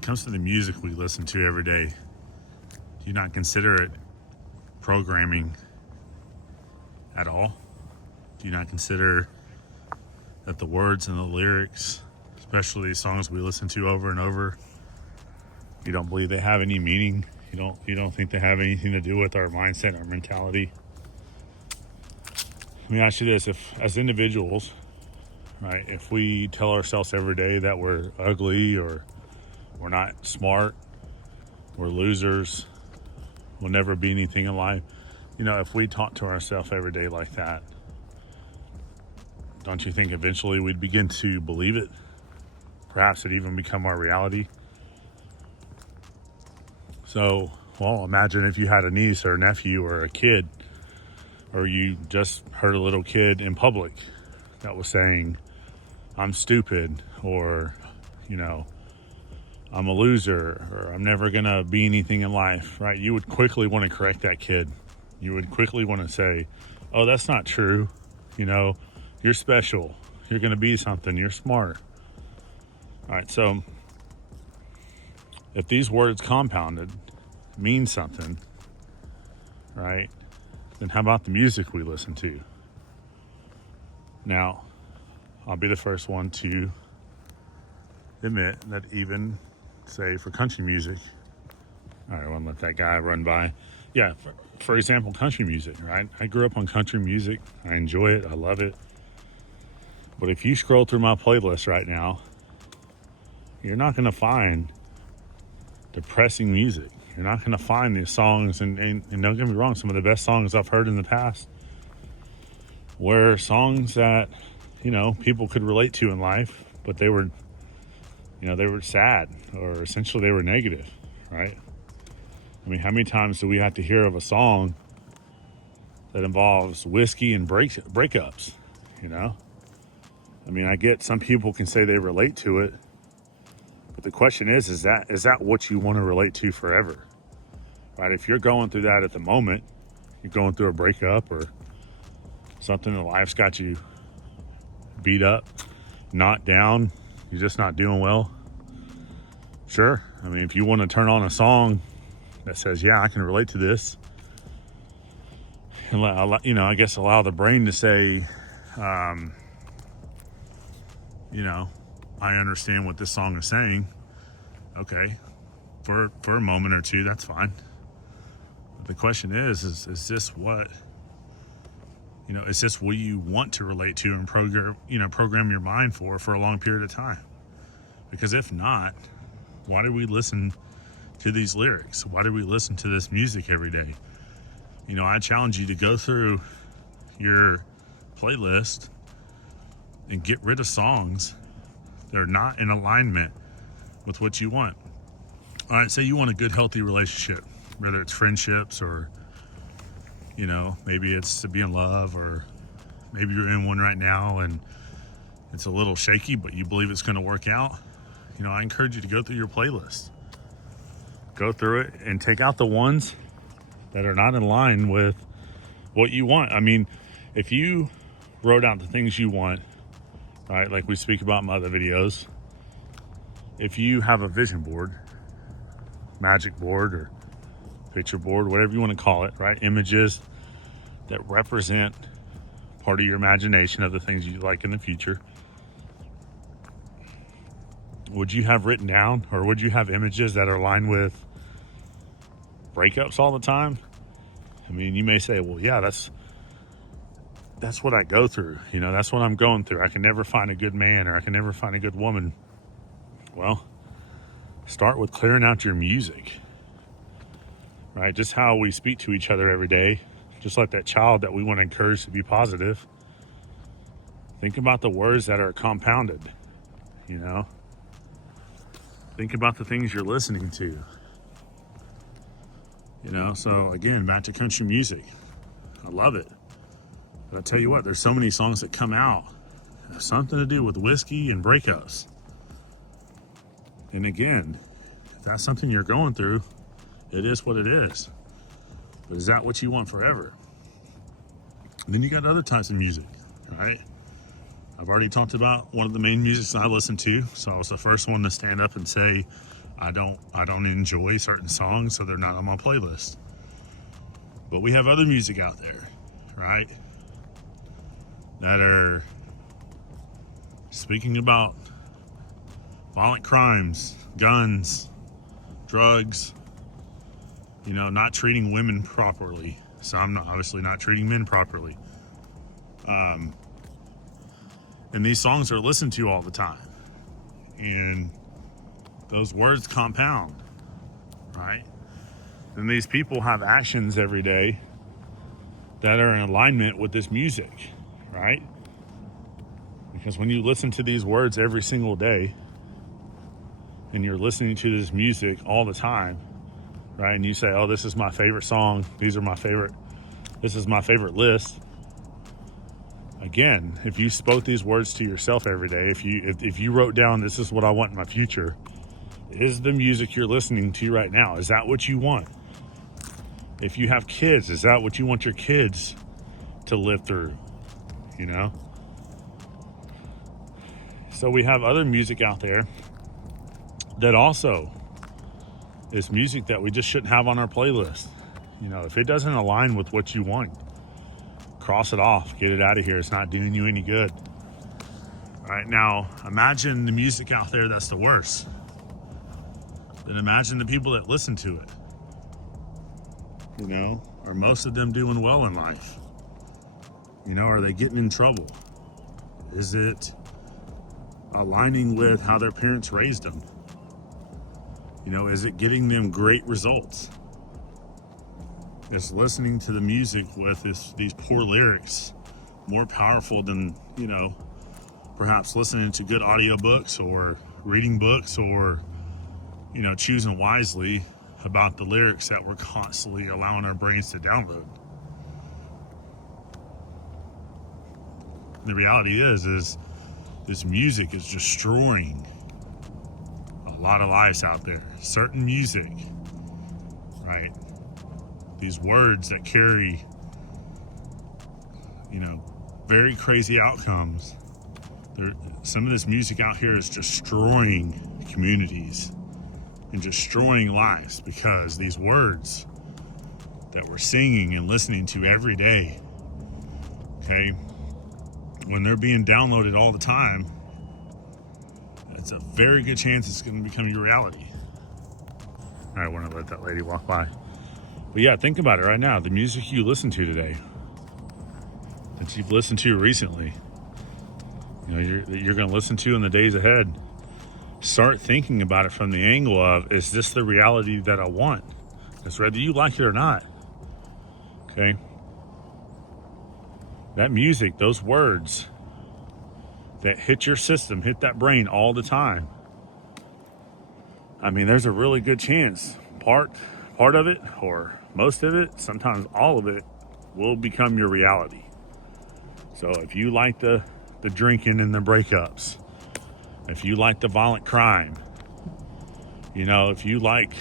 it comes to the music we listen to every day, do you not consider it programming at all? Do you not consider that the words and the lyrics, especially these songs we listen to over and over, you don't believe they have any meaning? You don't think they have anything to do with our mindset, our mentality? Let me ask you this: if, as individuals, right, if we tell ourselves every day that we're ugly, or we're not smart, we're losers, we'll never be anything in life, if we talk to ourselves every day like that, don't you think eventually we'd begin to believe it? Perhaps it even become our reality. So, well, imagine if you had a niece or a nephew or a kid, or you just heard a little kid in public that was saying, I'm stupid, or, I'm a loser, or I'm never going to be anything in life, right? You would quickly want to correct that kid. You would quickly want to say, oh, that's not true. You're special. You're going to be something. You're smart. All right, so if these words compounded mean something, right, then how about the music we listen to? Now, I'll be the first one to admit that even, say, for country music, all right, I won't let that guy run by. Yeah, for example, country music, right? I grew up on country music. I enjoy it. I love it. But if you scroll through my playlist right now, you're not going to find depressing music. You're not going to find these songs, and don't get me wrong, some of the best songs I've heard in the past were songs that, people could relate to in life, but they were, they were sad, or essentially they were negative, right? I mean, how many times do we have to hear of a song that involves whiskey and breakups, I mean, I get some people can say they relate to it, but the question is that what you want to relate to forever, right? If you're going through that at the moment, you're going through a breakup or something in life's got you beat up, knocked down, you're just not doing well. Sure. I mean, if you want to turn on a song that says, yeah, I can relate to this, and I guess allow the brain to say, I understand what this song is saying. Okay, for a moment or two, that's fine. But the question is this what, is this what you want to relate to and program your mind for a long period of time? Because if not, why do we listen to these lyrics? Why do we listen to this music every day? I challenge you to go through your playlist and get rid of songs that are not in alignment with what you want. All right, say you want a good, healthy relationship, whether it's friendships or, maybe it's to be in love, or maybe you're in one right now and it's a little shaky, but you believe it's going to work out. I encourage you to go through your playlist. Go through it and take out the ones that are not in line with what you want. I mean, if you wrote out the things you want, right, like we speak about in my other videos, if you have a vision board, magic board, or picture board, whatever you want to call it, right, images that represent part of your imagination of the things you like in the future, would you have written down, or would you have images that are aligned with breakups all the time? I mean, you may say, well, yeah, that's what I go through. That's what I'm going through. I can never find a good man, or I can never find a good woman. Well, start with clearing out your music, right? Just how we speak to each other every day, just like that child that we want to encourage to be positive. Think about the words that are compounded, Think about the things you're listening to. So again, back to country music. I love it. But I tell you what, there's so many songs that come out that have something to do with whiskey and breakups. And again, if that's something you're going through, it is what it is. But is that what you want forever? And then you got other types of music, all right? I've already talked about one of the main musics I listen to, so I was the first one to stand up and say, I don't enjoy certain songs, so they're not on my playlist. But we have other music out there, right? That are speaking about violent crimes, guns, drugs, not treating women properly. So I'm obviously not treating men properly. And these songs are listened to all the time. And those words compound, right? And these people have actions every day that are in alignment with this music, right? Because when you listen to these words every single day and you're listening to this music all the time, right? And you say, oh, this is my favorite song. This is my favorite list. Again, if you spoke these words to yourself every day, if you wrote down, this is what I want in my future, is the music you're listening to right now, is that what you want? If you have kids, is that what you want your kids to live through? So we have other music out there that also is music that we just shouldn't have on our playlist. If it doesn't align with what you want, cross it off, get it out of here. It's not doing you any good. All right, now imagine the music out there that's the worst. Then imagine the people that listen to it. Are most of them doing well in life? Are they getting in trouble? Is it aligning with how their parents raised them? Is it getting them great results? Is listening to the music with these poor lyrics more powerful than, perhaps listening to good audiobooks or reading books or, choosing wisely about the lyrics that we're constantly allowing our brains to download? The reality is this music is destroying a lot of lives out there. Certain music, right? These words that carry, very crazy outcomes. Some of this music out here is destroying communities and destroying lives because these words that we're singing and listening to every day, okay, when they're being downloaded all the time, it's a very good chance it's going to become your reality. I want to let that lady walk by. But yeah, think about it right now. The music you listen to today, that you've listened to recently, you're going to listen to in the days ahead. Start thinking about it from the angle of, is this the reality that I want? It's whether you like it or not. Okay? That music, those words that hit your system, hit that brain all the time. There's a really good chance part of it, or most of it, sometimes all of it, will become your reality. So if you like the drinking and the breakups, if you like the violent crime, if you like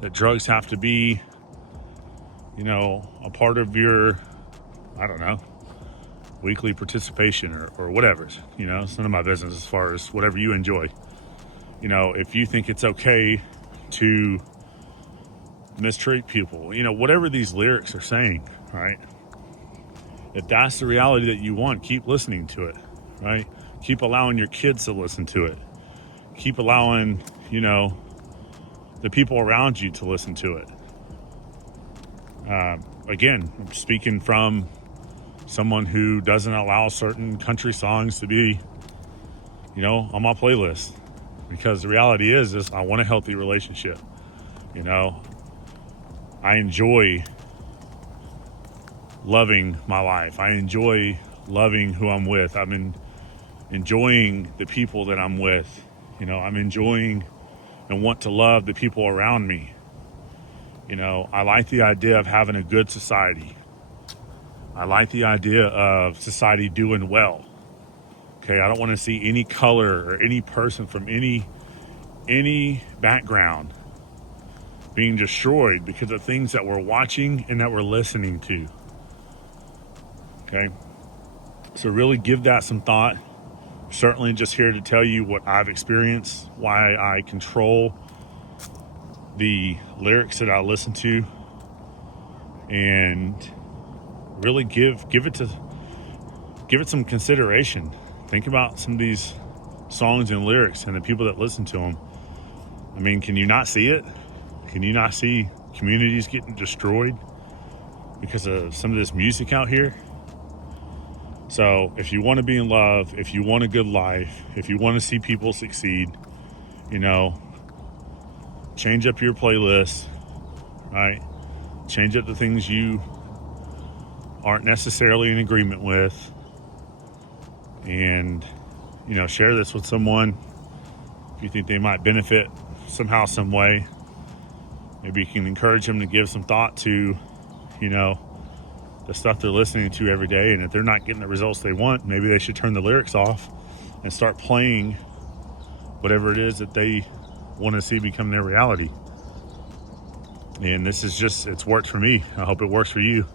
that drugs have to be, a part of your, weekly participation or whatever, it's none of my business as far as whatever you enjoy. If you think it's okay to mistreat people, whatever these lyrics are saying, right? If that's the reality that you want, keep listening to it, right? Keep allowing your kids to listen to it. Keep allowing, the people around you to listen to it. Again, I'm speaking from someone who doesn't allow certain country songs to be, on my playlist. Because the reality is I want a healthy relationship. I enjoy loving my life. I enjoy loving who I'm with. I'm enjoying the people that I'm with. I'm enjoying and want to love the people around me. I like the idea of having a good society. I like the idea of society doing well. Okay, I don't want to see any color or any person from any background being destroyed because of things that we're watching and that we're listening to. Okay, so really give that some thought. certainly just here to tell you what I've experienced, why I control the lyrics that I listen to, and really give it some consideration. Think about some of these songs and lyrics and the people that listen to them. I mean, can you not see it? Can you not see communities getting destroyed because of some of this music out here? So if you want to be in love, if you want a good life, if you want to see people succeed, change up your playlist, right? Change up the things you aren't necessarily in agreement with, and share this with someone if you think they might benefit somehow, some way. Maybe you can encourage them to give some thought to the stuff they're listening to every day, and if they're not getting the results they want, maybe they should turn the lyrics off and start playing whatever it is that they want to see become their reality. And this is it's worked for me. I hope it works for you.